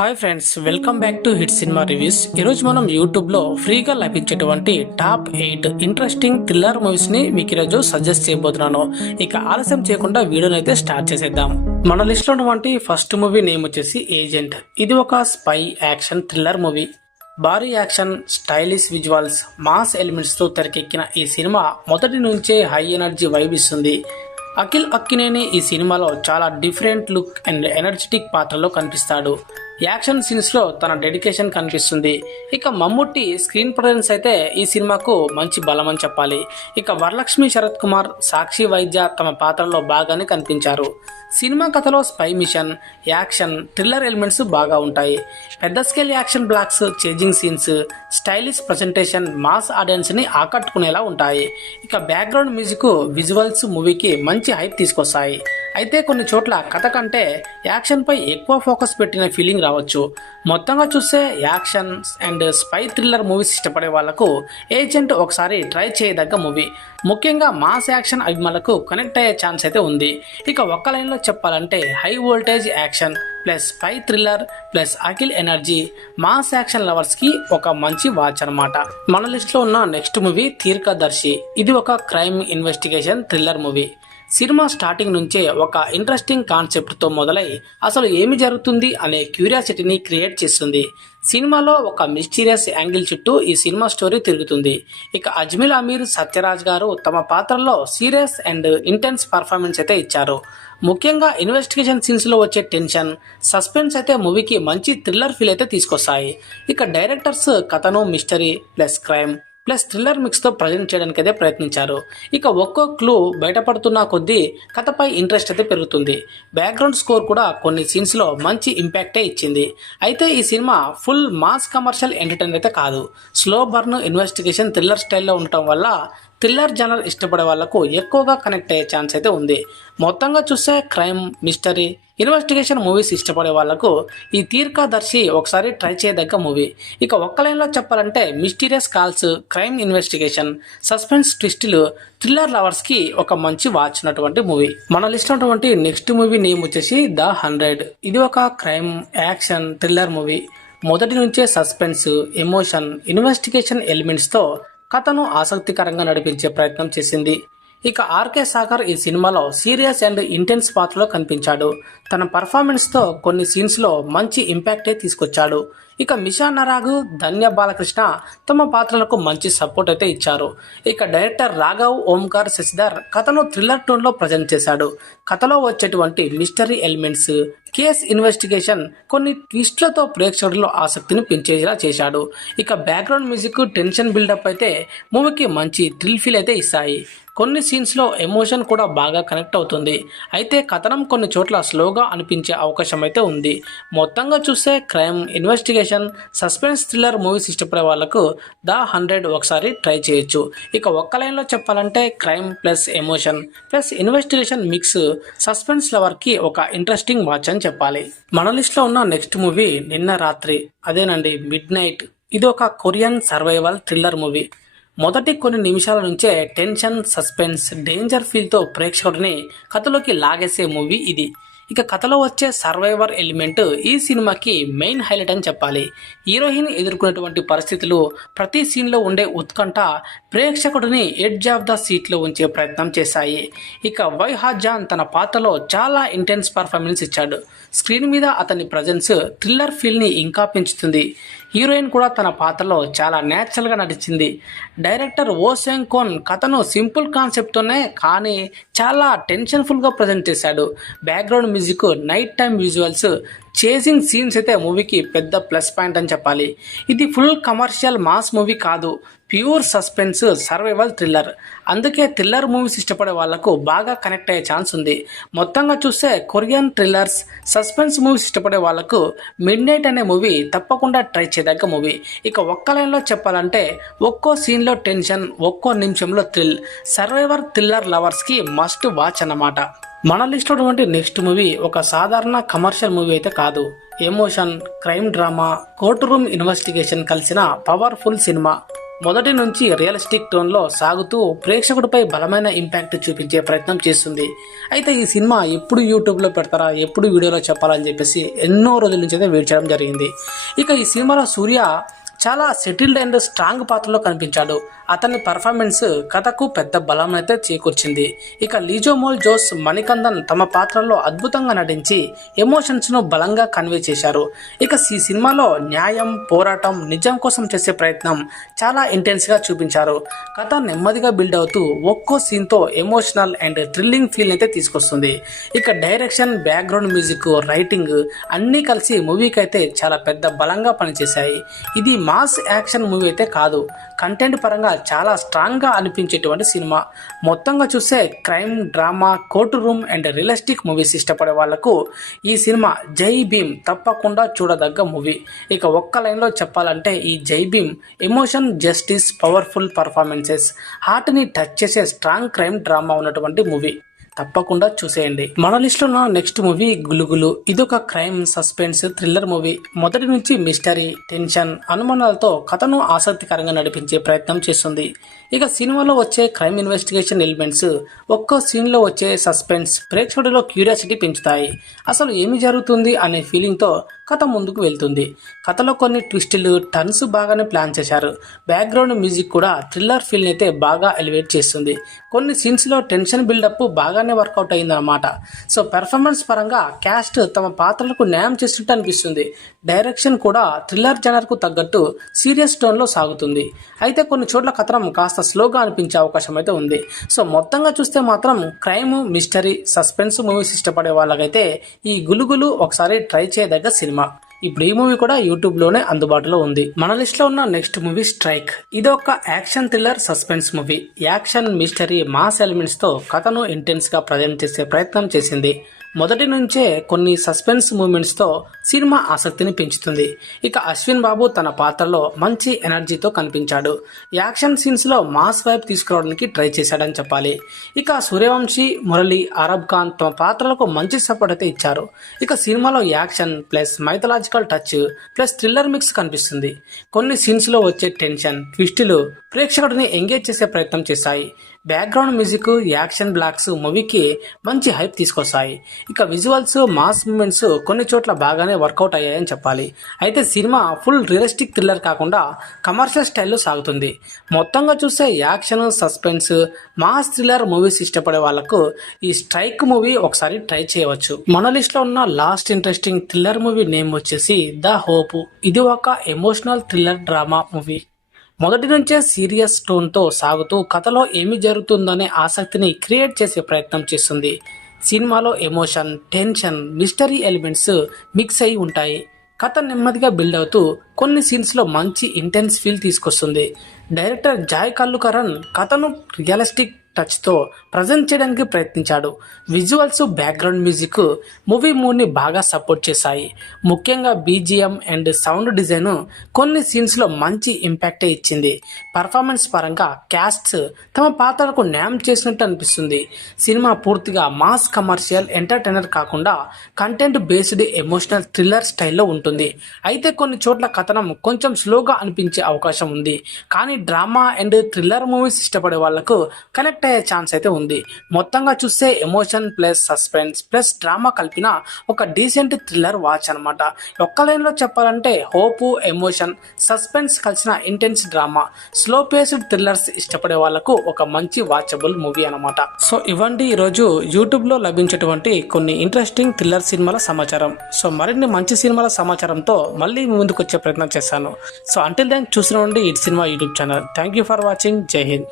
Hi friends, welcome back to hit cinema reviews. ఈరోజు మనం యూట్యూబ్లో ఫ్రీగా లభించేటువంటి టాప్ 8 ఇంట్రెస్టింగ్ థ్రిల్లర్ మూవీస్ని మీకు ఈరోజు సజెస్ట్ చేయబోతున్నాను. ఇక ఆలస్యం చేయకుండా వీడియోని అయితే స్టార్ట్ చేసేద్దాం. మన లిస్ట్లో ఉన్నటువంటి ఫస్ట్ మూవీ నేమ్ వచ్చేసి ఏజెంట్. ఇది ఒక స్పై యాక్షన్ థ్రిల్లర్ మూవీ. భారీ యాక్షన్, స్టైలిష్ విజువల్స్, మాస్ ఎలిమెంట్స్తో తెరకెక్కిన ఈ సినిమా మొదటి నుంచే హై ఎనర్జీ వైబ్ ఇస్తుంది. అఖిల్ అక్కినేని ఈ సినిమాలో చాలా డిఫరెంట్ లుక్ అండ్ ఎనర్జెటిక్ పాత్రలో కనిపిస్తాడు. యాక్షన్ సీన్స్ లో తన డెడికేషన్ కనిపిస్తుంది. ఇక మమ్ముట్టి స్క్రీన్ ప్రజెన్స్ అయితే ఈ సినిమాకు మంచి బలం అని చెప్పాలి. ఇక వరలక్ష్మి, శరత్ కుమార్, సాక్షి వైద్య తమ పాత్రలో బాగానే కనిపించారు. సినిమా కథలో spy mission, action, thriller elements బాగా ఉంటాయి. పెద్ద scale action blocks, chasing scenes, stylish presentation mass audience ని ఆకట్టుకునేలా ఉంటాయి. ఇక బ్యాక్గ్రౌండ్ మ్యూజిక్, విజువల్స్ మూవీకి మంచి హైప్ తీసుకొస్తాయి. అయితే కొన్ని చోట్ల కథ కంటే యాక్షన్ పై ఎక్కువ ఫోకస్ పెట్టిన ఫీలింగ్ రావచ్చు. మొత్తంగా చూస్తే action and spy thriller movies ఇష్టపడే వాళ్లకు ఏజెంట్ ఒకసారి ట్రై చేయదగ్గ మూవీ. ముఖ్యంగా మాస్ యాక్షన్ అభిమానులకు కనెక్ట్ అయ్యే ఛాన్స్ అయితే ఉంది. ఇక ఒక్క లైన్లో చెప్పాలంటే high voltage action plus spy thriller plus Akhil energy mass action lovers కి ఒక మంచి వాచ్ అనమాట. మన లిస్ట్ లో ఉన్న నెక్స్ట్ మూవీ తీర్కదర్శి. ఇది ఒక crime investigation thriller movie. Cinema starting నుంచే ఒక ఇంట్రెస్టింగ్ కాన్సెప్ట్ తో మొదలై అసలు ఏమి జరుగుతుంది అనే క్యూరియాసిటీని క్రియేట్ చేస్తుంది. సినిమాలో ఒక మిస్టీరియస్ యాంగిల్ చుట్టూ ఈ సినిమా స్టోరీ తిరుగుతుంది. ఇక అజ్మిల్ అమీర్, సత్యరాజ్ గారు తమ పాత్రల్లో సీరియస్ అండ్ ఇంటెన్స్ పర్ఫార్మెన్స్ అయితే ఇచ్చారు. ముఖ్యంగా ఇన్వెస్టిగేషన్ సీన్స్ లో వచ్చే టెన్షన్, సస్పెన్స్ అయితే మూవీకి మంచి థ్రిల్లర్ ఫీల్ అయితే తీసుకొస్తాయి. ఇక డైరెక్టర్స్ కథను mystery plus crime plus thriller mix తో ప్రజెంట్ చేయడానికి అయితే ప్రయత్నించారు. ఇక ఒక్కో క్లూ బయటపడుతున్న కొద్దీ కథపై ఇంట్రెస్ట్ అయితే పెరుగుతుంది. బ్యాక్గ్రౌండ్ స్కోర్ కూడా కొన్ని సీన్స్ లో మంచి ఇంపాక్టే ఇచ్చింది. అయితే ఈ cinema full mass commercial entertainer అయితే కాదు. స్లో బర్న్ ఇన్వెస్టిగేషన్ థ్రిల్లర్ స్టైల్లో ఉండటం వల్ల థ్రిల్లర్ జనర్ ఇష్టపడే వాళ్లకు ఎక్కువగా కనెక్ట్ అయ్యే ఛాన్స్ అయితే ఉంది. మొత్తంగా చూస్తే క్రైమ్, మిస్టరీ, ఇన్వెస్టిగేషన్ మూవీస్ ఇష్టపడే వాళ్లకు ఈ తీర్కదర్శి ఒకసారి ట్రై చేయదగ్గ మూవీ. ఇక ఒక్క లైన్లో చెప్పాలంటే mysterious calls, crime investigation, suspense ట్విస్టులు థ్రిల్లర్ లవర్స్ కి ఒక మంచి వాచ్ ఉన్నటువంటి మూవీ. మన లిస్ట్ ఉన్నటువంటి నెక్స్ట్ మూవీ నేమ్ వచ్చేసి ద 100. ఇది ఒక క్రైమ్, యాక్షన్, థ్రిల్లర్ మూవీ. మొదటి నుంచే సస్పెన్స్, ఎమోషన్, ఇన్వెస్టిగేషన్ ఎలిమెంట్స్ తో కథను ఆసక్తికరంగా నడిపించే ప్రయత్నం చేసింది. ఇక ఆర్కే సాగర్ ఈ సినిమాలో సీరియస్ అండ్ ఇంటెన్స్ పాత్రలో కనిపించాడు. తన పర్ఫార్మెన్స్ తో కొన్ని సీన్స్ లో మంచి ఇంపాక్టే తీసుకొచ్చాడు. ఇక మిషా నరాగు, ధన్య బాలకృష్ణ తమ పాత్రలకు మంచి సపోర్ట్ అయితే ఇచ్చారు. ఇక డైరెక్టర్ రాఘవ్ ఓంకార్ శశిధర్ కథను థ్రిల్లర్ టోన్ లో ప్రజెంట్ చేశాడు. కథలో వచ్చేటువంటి మిస్టరీ ఎలిమెంట్స్, కేస్ ఇన్వెస్టిగేషన్, కొన్ని ట్విస్ట్లతో ప్రేక్షకుల్లో ఆసక్తిని పెంచేలా చేశాడు. ఇక బ్యాక్గ్రౌండ్ మ్యూజిక్, టెన్షన్ బిల్డప్ అయితే మూవీకి మంచి థ్రిల్ ఫీల్ అయితే ఇస్తాయి. కొన్ని సీన్స్ లో ఎమోషన్ కూడా బాగా కనెక్ట్ అవుతుంది. అయితే కథనం కొన్ని చోట్ల స్లోగా అనిపించే అవకాశం అయితే ఉంది. మొత్తంగా చూస్తే crime, investigation, suspense thriller movies ఇష్టపడే వాళ్లకు ద 100 ఒకసారి ట్రై చేయొచ్చు. ఇక ఒక్క లైన్లో చెప్పాలంటే crime plus emotion plus investigation mix suspense lover కి ఒక ఇంట్రెస్టింగ్ వాచ్ అని చెప్పాలి. మన లిస్ట్ లో ఉన్న నెక్స్ట్ మూవీ నిన్న రాత్రి, అదేనండి మిడ్ నైట్. ఇది ఒక కొరియన్ సర్వైవల్ థ్రిల్లర్ మూవీ. మొదటి కొన్ని నిమిషాల నుంచే టెన్షన్, సస్పెన్స్, డేంజర్ ఫీల్ తో ప్రేక్షకుడిని కథలోకి లాగేసే మూవీ ఇది. ఇక కథలో వచ్చే సర్వైవర్ ఎలిమెంట్ ఈ సినిమాకి మెయిన్ హైలైట్ అని చెప్పాలి. హీరోయిన్ ఎదుర్కొనేటువంటి పరిస్థితులు, ప్రతి సీన్లో ఉండే ఉత్కంఠ ప్రేక్షకుడిని ఎడ్జ్ ఆఫ్ ద సీట్లో ఉంచే ప్రయత్నం చేశాయి. ఇక వై హాజాన్ తన పాత్రలో చాలా ఇంటెన్స్ పర్ఫార్మెన్స్ ఇచ్చాడు. స్క్రీన్ మీద అతని ప్రజెన్స్ థ్రిల్లర్ ఫీల్ని ఇంకా పెంచుతుంది. హీరోయిన్ కూడా తన పాత్రలో చాలా న్యాచురల్గా నటించింది. డైరెక్టర్ ఓ సెంగ్ కోన్ కథను సింపుల్ కాన్సెప్ట్తోనే కానీ చాలా టెన్షన్ఫుల్గా ప్రజెంట్ చేశాడు. Background music, night time visuals, chasing scenes అయితే మూవీకి పెద్ద ప్లస్ పాయింట్ అని చెప్పాలి. ఇది ఫుల్ కమర్షియల్ మాస్ మూవీ కాదు, ప్యూర్ సస్పెన్స్ సర్వైవల్ థ్రిల్లర్. అందుకే థ్రిల్లర్ మూవీస్ ఇష్టపడే వాళ్లకు బాగా కనెక్ట్ అయ్యే ఛాన్స్ ఉంది. మొత్తంగా చూస్తే కొరియన్ థ్రిల్లర్స్, సస్పెన్స్ మూవీస్ ఇష్టపడే వాళ్లకు మిడ్ నైట్ అనే మూవీ తప్పకుండా ట్రై చేయదగ్గ మూవీ. ఇక ఒక్క లైన్లో చెప్పాలంటే ఒక్కో సీన్లో టెన్షన్, ఒక్కో నిమిషంలో థ్రిల్. సర్వైవర్ థ్రిల్లర్ లవర్స్ కి మస్ట్ వాచ్ అన్నమాట. మన లిస్ట్ ఉన్నటువంటి నెక్స్ట్ మూవీ ఒక సాధారణ కమర్షియల్ మూవీ అయితే కాదు. Emotion, crime drama, court room investigation కలిసిన పవర్ఫుల్ సినిమా. మొదటి నుంచి రియలిస్టిక్ టోన్లో సాగుతూ ప్రేక్షకుడిపై బలమైన ఇంపాక్ట్ చూపించే ప్రయత్నం చేస్తుంది. అయితే ఈ సినిమా ఎప్పుడు యూట్యూబ్లో పెడతారా, ఎప్పుడు వీడియోలో చెప్పాలని చెప్పేసి ఎన్నో రోజుల నుంచి అయితే వెయిట్ చేయడం జరిగింది. ఇక ఈ సినిమాలో సూర్య చాలా సెటిల్డ్ అండ్ స్ట్రాంగ్ పాత్రలో కనిపించాడు. అతని పర్ఫార్మెన్స్ కథకు పెద్ద బలం అయితే చేకూర్చింది. ఇక లీజోమోల్ జోస్, మణికందన్ తమ పాత్రల్లో అద్భుతంగా నటించి ఎమోషన్స్ను బలంగా కన్వే చేశారు. ఇక ఈ సినిమాలో న్యాయం, పోరాటం, నిజం కోసం చేసే ప్రయత్నం చాలా ఇంటెన్స్గా చూపించారు. కథ నెమ్మదిగా బిల్డ్ అవుతూ ఒక్కో సీన్తో ఎమోషనల్ అండ్ థ్రిల్లింగ్ ఫీల్ అయితే తీసుకొస్తుంది. ఇక డైరెక్షన్, బ్యాక్గ్రౌండ్ మ్యూజిక్, రైటింగ్ అన్నీ కలిసి మూవీకి అయితే చాలా పెద్ద బలంగా పనిచేశాయి. ఇది మాస్ యాక్షన్ మూవీ అయితే కాదు, కంటెంట్ పరంగా చాలా స్ట్రాంగ్గా అనిపించేటువంటి సినిమా. మొత్తంగా చూస్తే crime, drama, court room and realistic movies ఇష్టపడే వాళ్లకు ఈ సినిమా జై భీమ్ తప్పకుండా చూడదగ్గ మూవీ. ఇక ఒక్క లైన్లో చెప్పాలంటే ఈ Jai Bhim emotion, justice, powerful performances, హార్ట్ని టచ్ చేసే స్ట్రాంగ్ క్రైమ్ డ్రామా ఉన్నటువంటి మూవీ. తప్పకుండా చూసేయండి. మన లిస్ట్లో ఉన్న నెక్స్ట్ మూవీ గులుగులు. ఇదొక క్రైమ్, సస్పెన్స్, థ్రిల్లర్ మూవీ. మొదటి నుంచి మిస్టరీ, టెన్షన్, అనుమానాలతో కథను ఆసక్తికరంగా నడిపించే ప్రయత్నం చేస్తుంది. ఇక సినిమాలో వచ్చే క్రైమ్ ఇన్వెస్టిగేషన్ ఎలిమెంట్స్, ఒక్కో సీన్లో వచ్చే సస్పెన్స్ ప్రేక్షకుడిలో క్యూరియాసిటీ పెంచుతాయి. అసలు ఏమి జరుగుతుంది అనే ఫీలింగ్తో కథ ముందుకు వెళ్తుంది. కథలో కొన్ని ట్విస్టులు, టర్న్స్ బాగానే ప్లాన్ చేశారు. బ్యాక్గ్రౌండ్ మ్యూజిక్ కూడా థ్రిల్లర్ ఫీల్ అయితే బాగా ఎలివేట్ చేస్తుంది. కొన్ని సీన్స్లో టెన్షన్ బిల్డప్ బాగానే వర్కౌట్ అయిందన్నమాట. సో పెర్ఫార్మెన్స్ పరంగా క్యాస్ట్ తమ పాత్రలకు న్యాయం చేసినట్టు అనిపిస్తుంది. డైరెక్షన్ కూడా థ్రిల్లర్ జనర్కు తగ్గట్టు సీరియస్ టోన్లో సాగుతుంది. అయితే కొన్ని చోట్ల కథనం కాస్త స్లోగా అనిపించే అవకాశం అయితే ఉంది. సో మొత్తంగా చూస్తే మాత్రం క్రైమ్, మిస్టరీ, సస్పెన్స్ మూవీస్ ఇష్టపడే వాళ్ళకైతే ఈ గులుగులు ఒకసారి ట్రై చేయదగ్గ సినిమా. ఇప్పుడు ఈ మూవీ కూడా యూట్యూబ్లోనే అందుబాటులో ఉంది. మన లిస్ట్లో ఉన్న నెక్స్ట్ మూవీ స్ట్రైక్. ఇది ఒక action thriller suspense movie. Action, mystery, mass ఎలిమెంట్స్తో కథను ఇంటెన్స్గా ప్రజెంట్ చేసే ప్రయత్నం చేసింది. మొదటి నుంచే కొన్ని సస్పెన్స్ మూమెంట్స్తో సినిమా ఆసక్తిని పెంచుతుంది. ఇక అశ్విన్ బాబు తన పాత్రలో మంచి ఎనర్జీతో కనిపించాడు. యాక్షన్ సీన్స్లో మాస్ వైబ్ తీసుకురావడానికి ట్రై చేశాడని చెప్పాలి. ఇక సూర్యవంశీ, మురళి, అరబ్ ఖాన్ తమ పాత్రలకు మంచి సపోర్ట్ అయితే ఇచ్చారు. ఇక సినిమాలో action plus mythological touch plus thriller mix కనిపిస్తుంది. కొన్ని సీన్స్లో వచ్చే టెన్షన్, ట్విస్టులు ప్రేక్షకుడిని ఎంగేజ్ చేసే ప్రయత్నం చేశాయి. బ్యాక్గ్రౌండ్ మ్యూజిక్, యాక్షన్ బ్లాక్స్ మూవీకి మంచి హైప్ తీసుకొస్తాయి. ఇక విజువల్స్, మాస్ మూమెంట్స్ కొన్ని చోట్ల బాగానే వర్కౌట్ అయ్యాయని చెప్పాలి. అయితే సినిమా ఫుల్ రియలిస్టిక్ థ్రిల్లర్ కాకుండా కమర్షియల్ స్టైల్లో సాగుతుంది. మొత్తంగా చూస్తే action, suspense, mass thriller movies ఇష్టపడే వాళ్లకు ఈ స్ట్రైక్ మూవీ ఒకసారి ట్రై చేయవచ్చు. మన లిస్ట్లో ఉన్న last interesting thriller movie name వచ్చేసి ద హోప్. ఇది ఒక ఎమోషనల్ థ్రిల్లర్ డ్రామా మూవీ. మొదటి నుంచే సీరియస్ టోన్తో సాగుతూ కథలో ఏమి జరుగుతుందనే ఆసక్తిని క్రియేట్ చేసే ప్రయత్నం చేస్తుంది. సినిమాలో emotion, tension, mystery elements mix అయి ఉంటాయి. కథ నెమ్మదిగా బిల్డ్ అవుతూ కొన్ని సీన్స్లో మంచి ఇంటెన్స్ ఫీల్ తీసుకొస్తుంది. డైరెక్టర్ జాయ్ కల్లుకరన్ కథను రియలిస్టిక్ టచ్తో ప్రజెంట్ చేయడానికి ప్రయత్నించాడు. విజువల్స్, బ్యాక్గ్రౌండ్ మ్యూజిక్ మూవీ మూడ్ని బాగా సపోర్ట్ చేశాయి. ముఖ్యంగా బీజిఎం అండ్ సౌండ్ డిజైన్ కొన్ని సీన్స్లో మంచి ఇంపాక్టే ఇచ్చింది. పర్ఫార్మెన్స్ పరంగా క్యాస్ట్స్ తమ పాత్రలకు న్యాయం చేసినట్టు అనిపిస్తుంది. సినిమా పూర్తిగా మాస్ కమర్షియల్ ఎంటర్టైనర్ కాకుండా కంటెంట్ బేస్డ్ ఎమోషనల్ థ్రిల్లర్ స్టైల్లో ఉంటుంది. అయితే కొన్ని చోట్ల కథనం కొంచెం స్లోగా అనిపించే అవకాశం ఉంది. కానీ డ్రామా అండ్ థ్రిల్లర్ మూవీస్ ఇష్టపడే వాళ్లకు కనెక్ట్ అయ్యే ఛాన్స్ అయితే ఉంది. మొత్తంగా చూస్తే emotion plus suspense plus drama కలిపిన ఒక డీసెంట్ థ్రిల్లర్ వాచ్ అనమాట. ఒక్క లైన్లో చెప్పాలంటే హోప్, ఎమోషన్, సస్పెన్స్ కలిసిన intense drama, slow paced thrillers ఇష్టపడే వాళ్లకు ఒక మంచి వాచబుల్ మూవీ అనమాట. సో ఇవ్వండి ఈరోజు యూట్యూబ్లో లభించేటువంటి కొన్ని ఇంట్రెస్టింగ్ థ్రిల్లర్ సినిమాల సమాచారం. సో మరిన్ని మంచి సినిమాల సమాచారంతో మళ్ళీ ముందుకు వచ్చే ప్రయత్నం చేశాను. సో అంటిల్ దెన్ చూస్తూనే ఉండండి it cinema YouTube channel. Thank you for watching. జై హింద్.